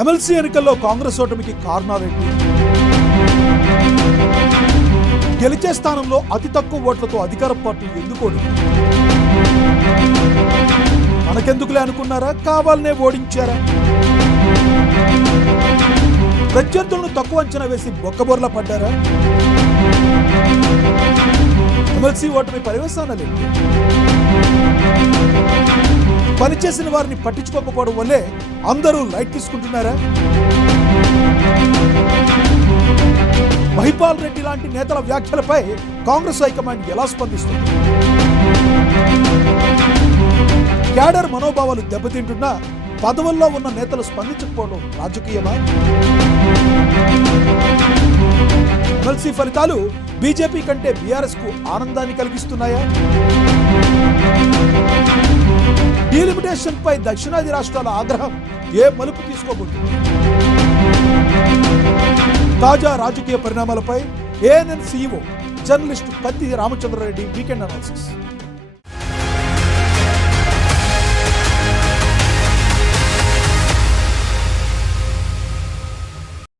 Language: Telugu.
ఎమ్మెల్సీ ఎన్నికల్లో కాంగ్రెస్ ఓటమికి కారణాలేంటి? గెలిచే స్థానంలో అతి తక్కువ ఓట్లతో అధికార పార్టీ ఎందుకు ఓడింది? మనకెందుకులే అనుకున్నారా? కావాలనే ఓడించారా? ప్రత్యర్థులను తక్కువ అంచనా వేసి బొక్కబొర్ల పడ్డారా? ఎమ్మెల్సీ ఓటమి పర్యవసానాలేంటి? పనిచేసిన వారిని పట్టించుకోకపోవడం వల్లే అందరూ లైట్ తీసుకుంటున్నారా? మహిపాల్ రెడ్డి లాంటి నేతల వ్యాఖ్యలపై కాంగ్రెస్ హైకమాండ్ ఎలా స్పందిస్తుంది? క్యాడర్ మనోభావాలు దెబ్బతింటున్నా పదవుల్లో ఉన్న నేతలు స్పందించకపోవడం రాజకీయమా? ఎమ్మెల్సీ ఫలితాలు బీజేపీ కంటే బీఆర్ఎస్ కు ఆనందాన్ని కలిగిస్తున్నాయా? డీలిమిటేషన్ పై దక్షిణాది రాష్ట్రాల ఆగ్రహం ఏ మలుపు తీసుకోబోతుంది? తాజా రాజకీయ పరిణామాలపై ఏఎన్ఎన్ సీఈఓ జర్నలిస్టు కత్తి రామచంద్రారెడ్డి వీకెండ్ అనాలిసిస్.